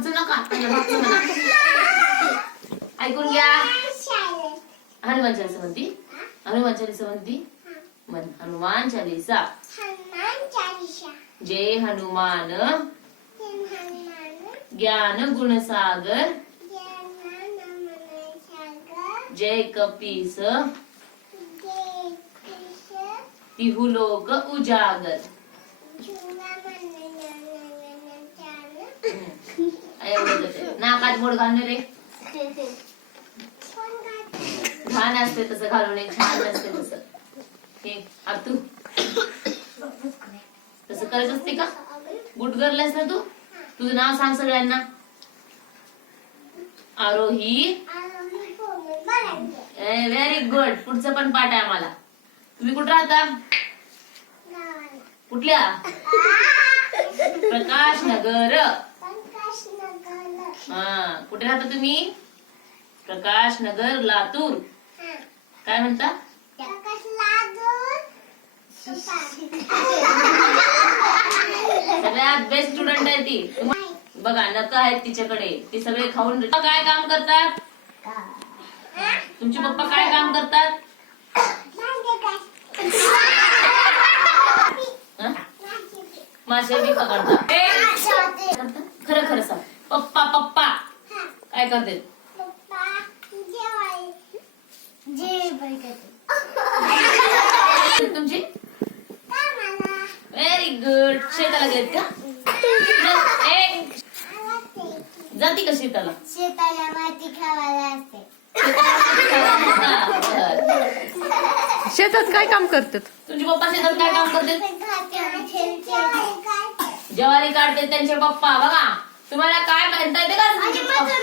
पुढचं नका ऐकून घ्या. हनुमान चालीसा म्हणती. हनुमान चालीसा म्हणती. म्हण हनुमान चालीसा. जय हनुमान ज्ञान गुण सागर जय कपीस तिहू लोक उजागर. नाकात बोट घालणे रे. घाण असते तसं घालू नये. छान असते तसं. हे अब तू तसं करत असते का? गुड गर्लस ना तू. तुझं नाव सांग सगळ्यांना. आरोही. Very good. पुढचं पण पाठ आहे आम्हाला. तुम्ही कुठं राहता? कुठल्या? प्रकाश नगर. हा कुठे राहता तुम्ही? प्रकाश नगर लातूर. काय म्हणता? सगळ्यात बेस्ट स्टुडंट आहे ती. बघा नख आहेत तिच्याकडे. ती सगळे खाऊन. काय काम करतात तुमचे पप्पा? काय काम करतात? मासे बी पकडतात. खरं खरं सांग. पप्पा पप्पा काय करते? तुमची व्हेरी गुड. शेताला गेलेत का? जाती का शेताला? शेताला माती खावायला असते. शेतात काय काम करतात तुमचे पप्पा? शेतात काय काम करतात? ज्वारी काढते त्यांचे पप्पा. बघा तुम्हाला काय म्हणता येते का?